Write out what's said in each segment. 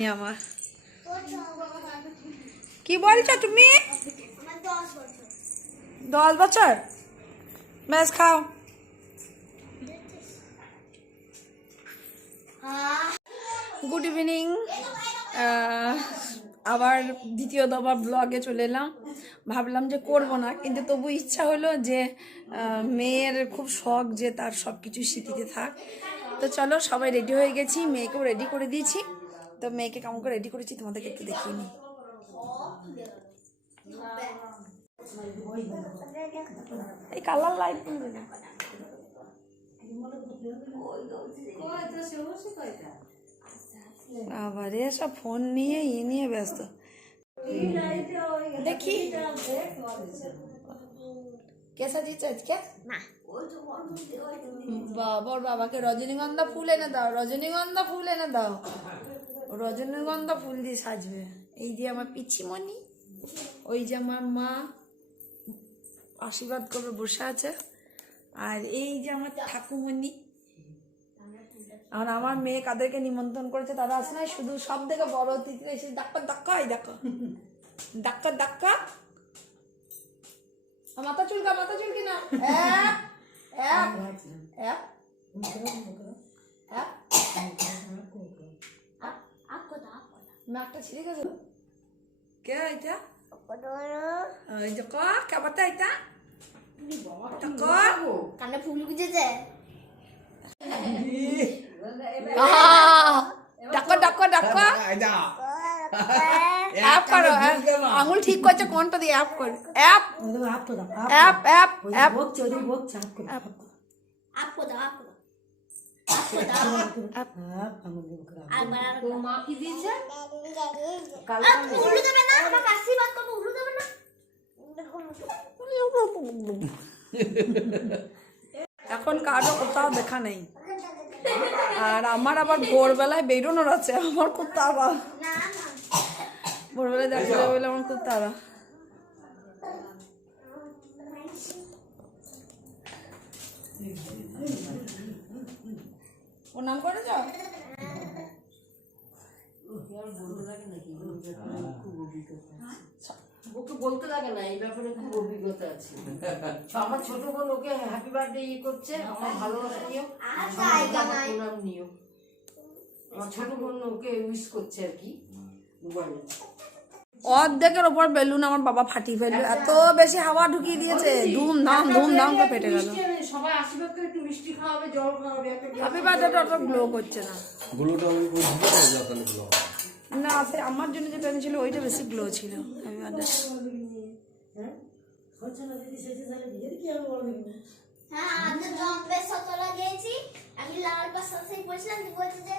আমার কি বলছো তুমি? দশ বছর? ব্যাস, খাও। Good evening. আবার দ্বিতীয় দফা ব্লগে চলে এলাম। ভাবলাম যে করব না, কিন্তু তবু ইচ্ছা হলো যে মেয়ের খুব শখ যে তার সব কিছু স্মৃতিতে থাক। তো চলো, সবাই রেডি হয়ে গেছি, মেয়েকেও রেডি করে দিয়েছি। তো মেয়েকে কেমন করে রেডি করেছি তোমাদেরকে একটু দেখিয়ে নিই। এই কালার লাইট আবারে সব ফোন নিয়ে ই নিয়ে ব্যস্ত। দেখি। কেসা দিচ্ছে আজকে? বাবার বাবাকে রজনীগন্ধা ফুল এনে দাও, রজনীগন্ধা ফুল এনে দাও। রজনীগন্ধা ফুল দিয়ে সাজবে। এই দিয়ে আমার পিছিমণি ওই যে আমার মা আশীর্বাদ করবে বসে আছে। আর এই যে আমার ঠাকুমণি, আর আমার মেয়ে কাদেরকে নিমন্ত্রণ করেছে তারা আসে না, শুধু সব থেকে বড় অতিথি এসে ডাক্কা ডাক্কা এই দেখো। ডাক্কা ডাক্কা মাথা চুলকা, মাথা চুলকি না। এক এক এক। এক। নাকটা ছিঁড়ে গেছে। কে এটা? আপকোদা ওই যে ক কেবারটা এটা। তা ক কানে ফুল গুজেছে ডাকো ডাকো ডাকো। অ্যাপ করো অ্যাপ। আঙুল ঠিক করছে কোনটা দিয়ে অ্যাপ করো। App app app app app আপকোদা আপকোদা আপকোদা আর এখন কারও কোথাও দেখা নেই। আর আমার আবার ভোরবেলায় বেরোনোর আছে, আমার খুব না ভোরবেলায় দেখা যাবে বলে আমার খুব তাড়া। ওর নাম করেছ? ওকে বলতে লাগে না এই ব্যাপারে খুব অভিজ্ঞতা আছে। আমার ছোট বোন ওকে হ্যাপি বার্থডে ইয়ে করছে আমার ভালোবাসা নিও জায়গা প্রণাম নিও। আমার ছোট বোন ওকে উইশ করছে আর কি মোবাইলে অর্ধেকের ওপর বেলুন আমার বাবা ফাটিয়ে ফেলল। এত বেশি হাওয়া ঢুকিয়ে দিয়েছে। ধুম ধাম ধুম ধাম করে পেটে গেল। মিষ্টি আমি- সবাই আশীর্বাদ করে একটু মিষ্টি খাওয়াবে জল খাওয়াবে হ্যাপি বার্থডেটা অত গ্লো করছে না। না সে আমার জন্য যে পেন ছিল ওইটা বেশি গ্লো ছিল। হ্যাপি বার্থডে হ্যাঁ? লাগিয়েছি আমি লাল পাশ বলছিলাম কি যে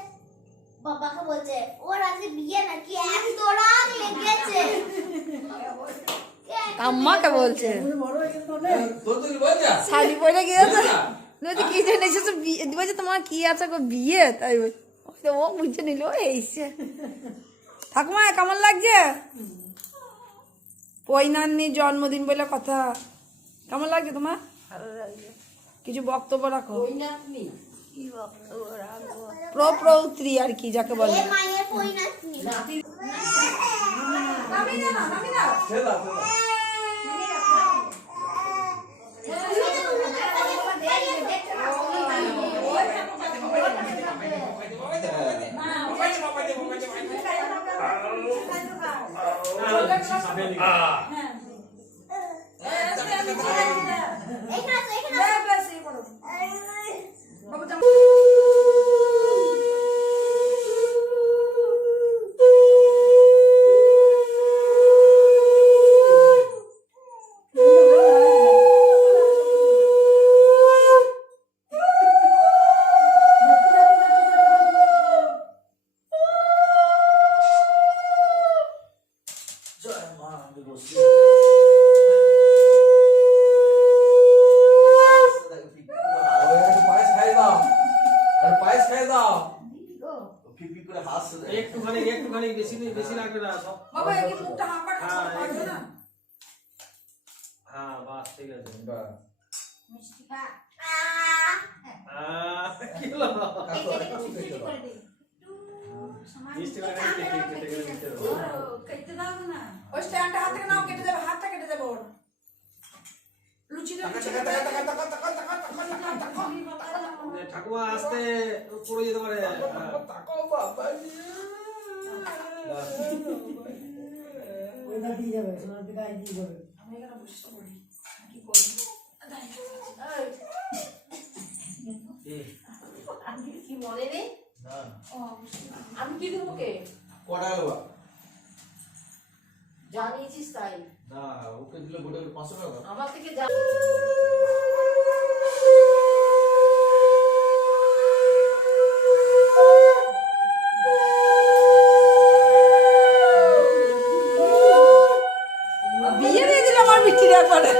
বাবাকে বলছে ওর আজকে বিয়ে নাকি এত রাগ লেগেছে আম্মাকে বলছে। বলছা? শাড়ি পরে গিয়েছে? বলছে কি জন্য এসেছ? বিয়ে বলছে তোমার কি আছে গো বিয়ে? তাই ও বুঝে নিল এইসে। ঠাকুমা কেমন লাগছে? পৈনান্নির জন্মদিন বলে কথা। কেমন লাগছে তোমার? কিছু বক্তব্য রাখো। নাতনি প্রপ্রৌত্রী আর কি যাকে বলে। এ মায়ের পরিণাতি ছেলা ছেলা এখানে আসো, এখানে আসো। একটু নেই জানিয়েছিস তাই। না ওকে দিলে গোটা পাঁচশো টাকা। আমার থেকে যা বিয়ে দিয়ে আমার একবারে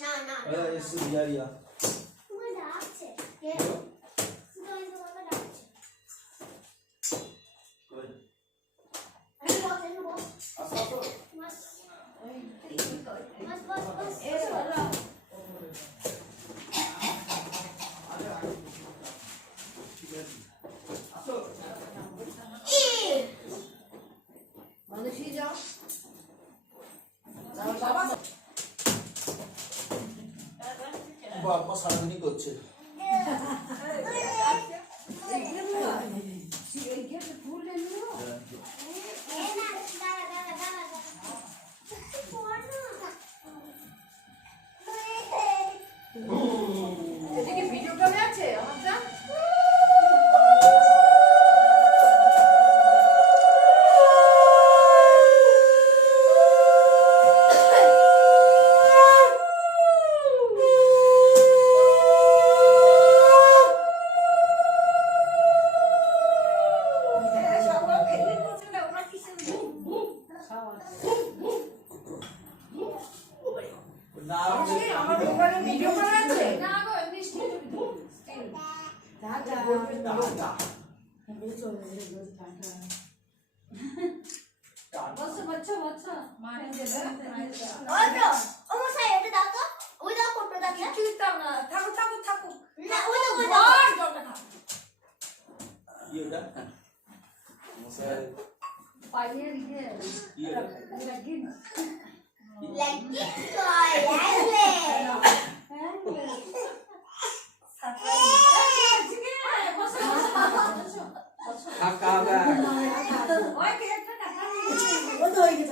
No, no. Uh, this is the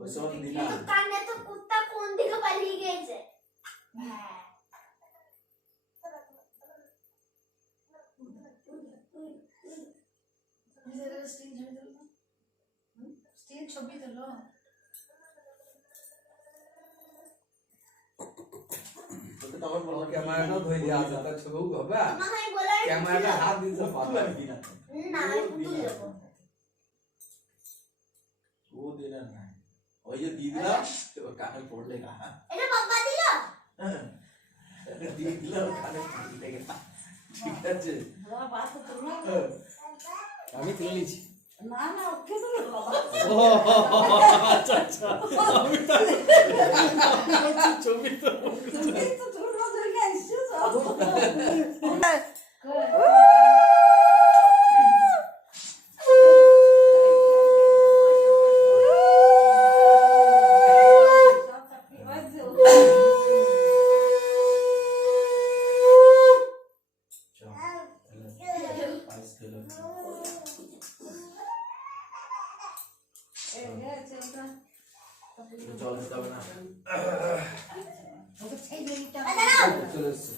ওই সময় দিলাম। কিন্তু কানে তো কুত্তা কোন দিকে পালিয়ে গেছে হ্যাঁ। স্টিল ছবি দিলো তখন বলো ক্যামেরাটা ধরে দিয়ে না ওই যে দিয়ে দিলাম ওর কানে পড়লে না এটা দিয়ে দিলাম কানে পড়লে ঠিক আছে আমি তুলে নিচ্ছি না না ওকে তো বাবা আচ্ছা আচ্ছা আমি তো ছবি তো তুমি তো ছোট রোজ হয়ে গেছিস জল দিতে হবে না। চলে এসছে।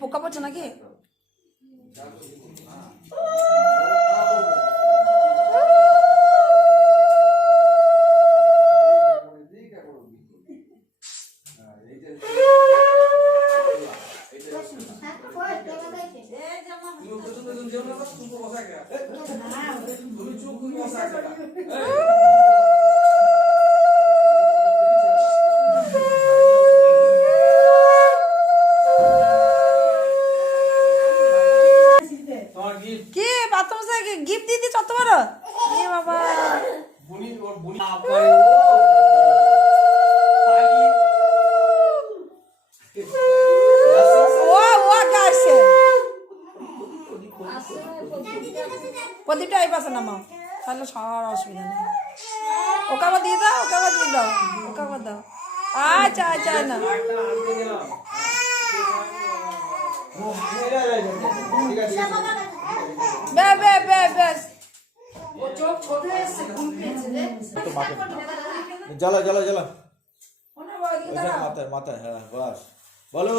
পোকা পড়ছে নাকি খাওয়ার অসুবিধা নেই। ওকে আবার দিয়ে দাও ওকে আবার দিয়ে দাও ওকে আবার দাও। আচ্ছা আচ্ছা না। বে বে বে বেশ জ্বালা জ্বালা জ্বালা। মাথায় হ্যাঁ বাস। বলো।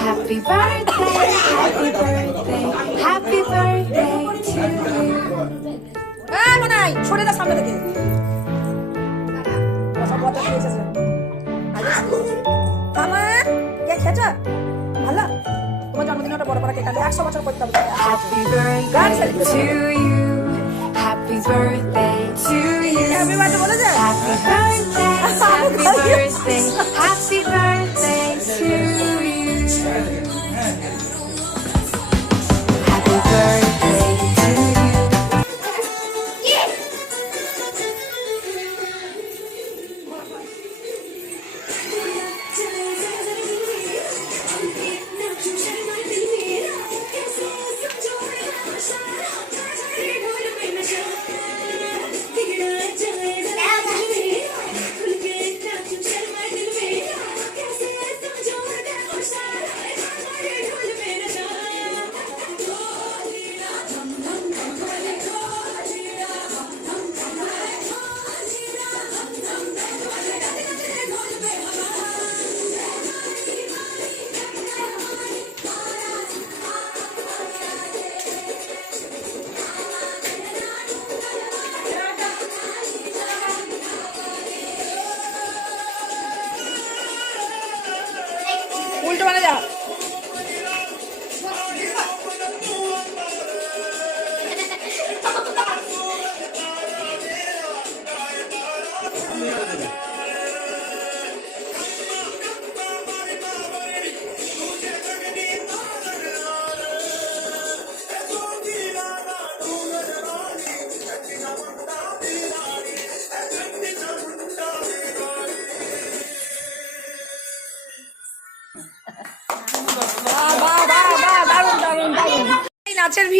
Happy birthday, happy birthday, happy birthday to you. হ্যাঁ মনাই সরে যা সামনে থেকে থামা কে খেয়েছ ভালো তোমার জন্মদিনে ওটা বড় বড় কেক আছে একশো বছর করতে হবে Happy birthday to you. Happy birthday to you. Happy birthday বলে যে Happy birthday, happy birthday, happy birthday to you. Happy birthday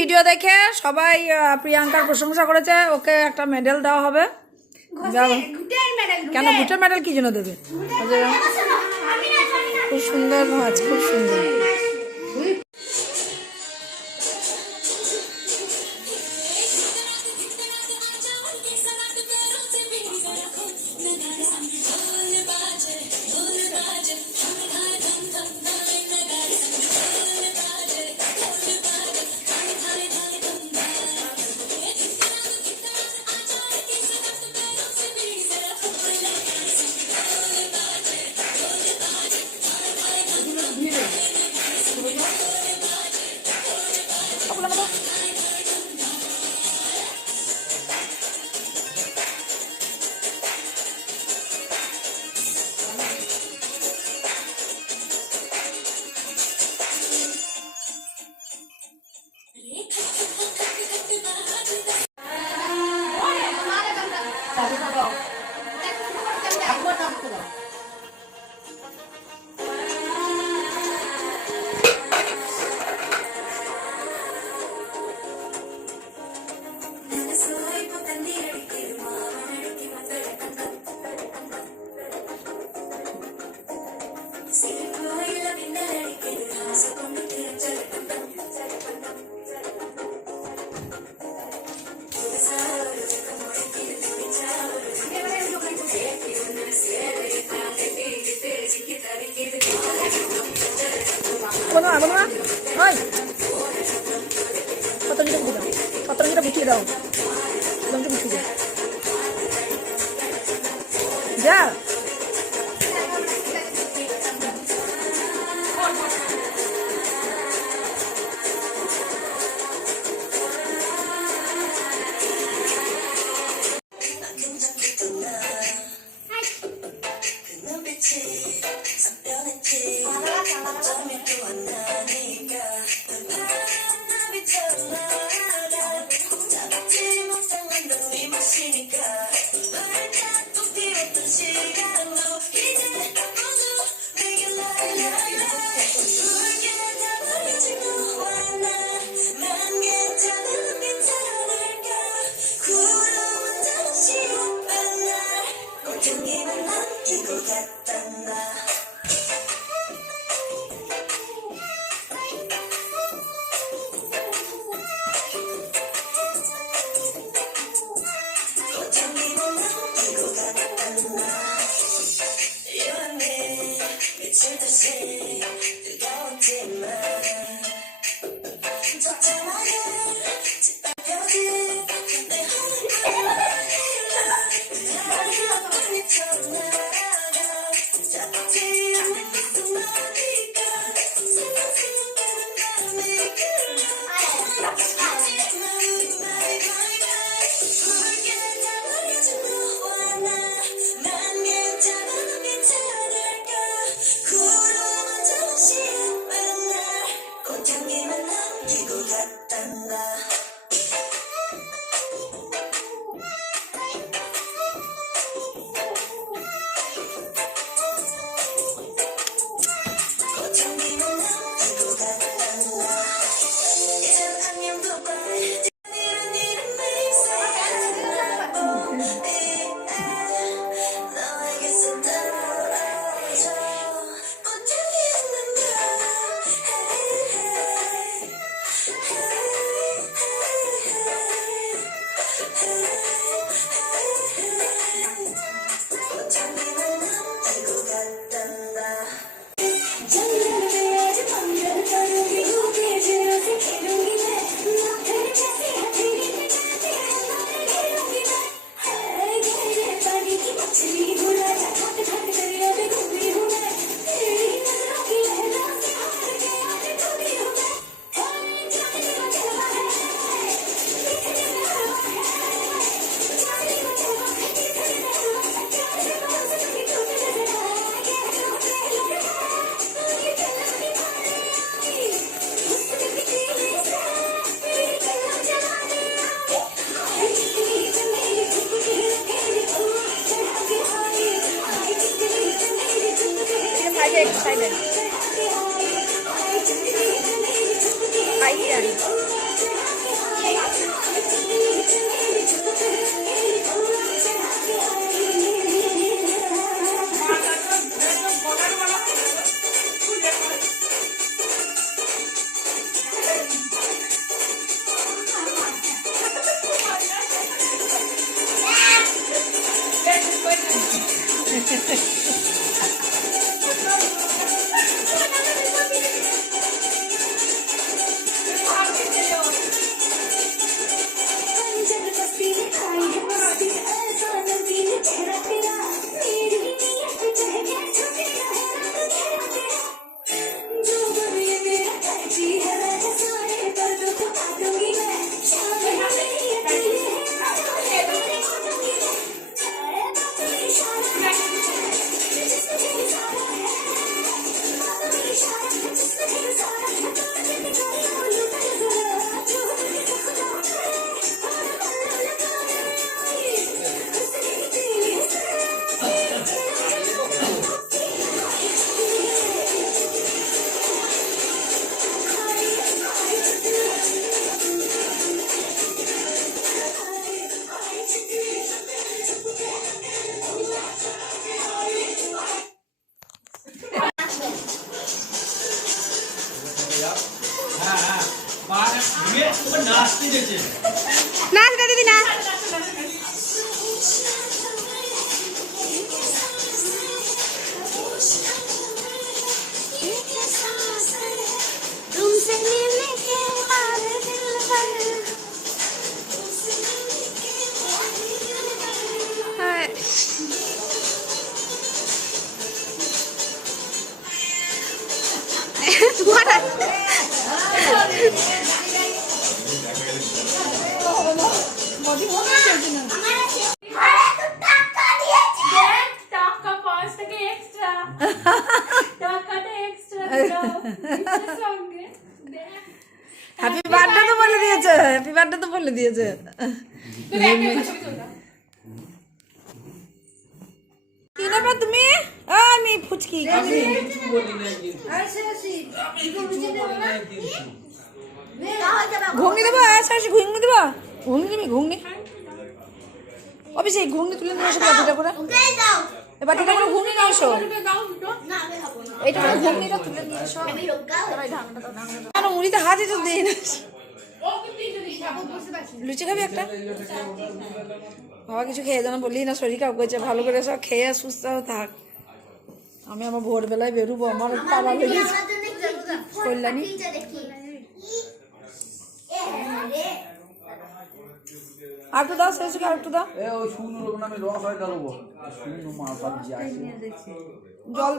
video দেখে সবাই প্রিয়াঙ্কার প্রশংসা করেছে ওকে একটা মেডেল দেওয়া হবে। কেন গুটের মেডেল কি জন্য দেবে? খুব সুন্দর নাচ খুব সুন্দর। Obrigadão. ハハハハ。টাকাটা এক্সট্রা সঙ্গে। হ্যাপি বার্থডে তো বলে দিয়েছে হ্যাপি বার্থডে তো বলে দিয়েছে। কি নেবে তুমি? আমি ফুচকি আমি কিছু বলি কিন্তু। ঘুগনি দেবো? আসে আসে ঘুগনি দেবো? ঘুগনি দিবি ঘুগনি? অফিসে ঘুগনি তুলে নিয়ে এসো করে। ওকে দাও এ বাটিটা করে ঘুগনি নিয়ে এসো। এইটা করে তুলে নিয়ে এসো। কেন মুড়িতে হাতই তো দিই না। লুচি খাবি একটা? বাবা কিছু খেয়ে যেন বললি না শরীর খারাপ করছে, ভালো করে সব খেয়ে সুস্থ থাক। আমি আমার ভোরবেলায় বেরোবো, আমার তারা লেগেছে কল্যাণী? টিচা দেখি এ রে আর একটু দাও শেষ আর একটু দাও। এ ওই শুকনো লোক আমি রস হয় শুকনো আসে জল।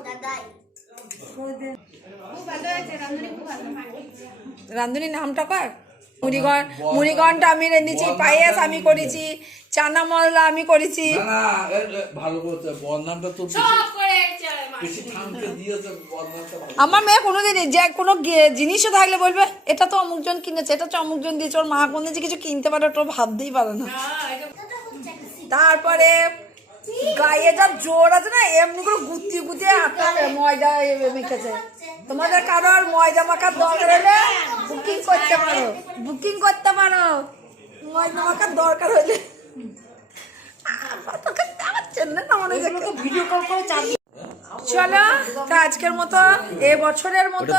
রান্ধুনি নামটা কর। মুড়িগণ মুড়িগণটা আমি রেঁধেছি পায়েস আমি করেছি। চানা মশলা আমি করেছি। না ভালো করতে বদনামটা তো আমার মেয়ে কোনোদিন যে কোনো গে- জিনিসও থাকলে বলবে এটা তো অমুকজন কিনেছে এটা তো অমুকজন দিয়েছে ওর মা কোনদিন যে কিছু কিনতে পারে ওটা ভাবতেই পারে না। তারপরে গায়ে যা জোর আছে না এমনি করে গুতি গুতি আটা ময়দা মেখেছে। তোমাদের কারোর ময়দা মাখার দরকার হলে বুকিং করতে পারো। বুকিং করতে পারো। ময়দা মাখার দরকার হলে। চলো তো আজকের মতো এ বছরের মতো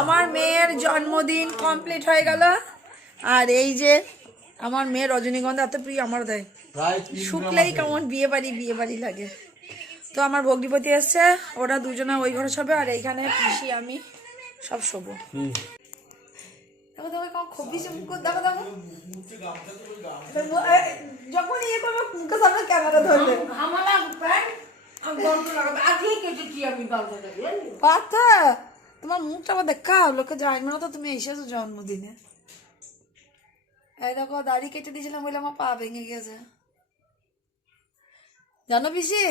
আমার মেয়ের জন্মদিন কমপ্লিট হয়ে গেল। আর এই যে আমার মেয়ের রজনীগন্ধা এত প্রিয় আমার দেয় শুকলেই কেমন বিয়ে বাড়ি বিয়ে বাড়ি লাগে। তো আমার ভগ্নিপতি এসছে ওরা দুজনে ওই ঘরে সবে আর এইখানে পিসি আমি সব শোবো। দেখো দেখো কেমন খুব বেশি মুখ দেখো দেখো যখন ইয়ে করবে মুখের সামনে ক্যামেরা ধরবে। আমার পার্থা তোমার মুখটা আবার দেখা লোকে জানবে না তো তুমি এসেছ জন্মদিনে। এই দেখো দাড়ি কেটে দিয়েছিলাম বলে আমার পা ভেঙে গেছে। জানো পিসি?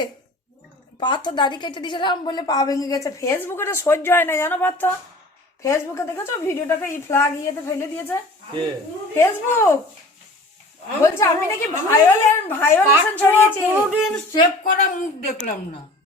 পার্থ দাড়ি কেটে দিয়েছিলাম বলে পা ভেঙে গেছে। ফেসবুকে তো সহ্য হয় না জানো পার্থ ফেসবুকে দেখেছ? ভিডিওটাকে ই ফ্লাগ ইয়েতে ফেলে দিয়েছে? ফেসবুক! বলছে আমি নাকি ভায়োলেন ভায়োলেশন ছড়িয়েছি। কোনোদিন সেভ করা মুখ দেখলাম না।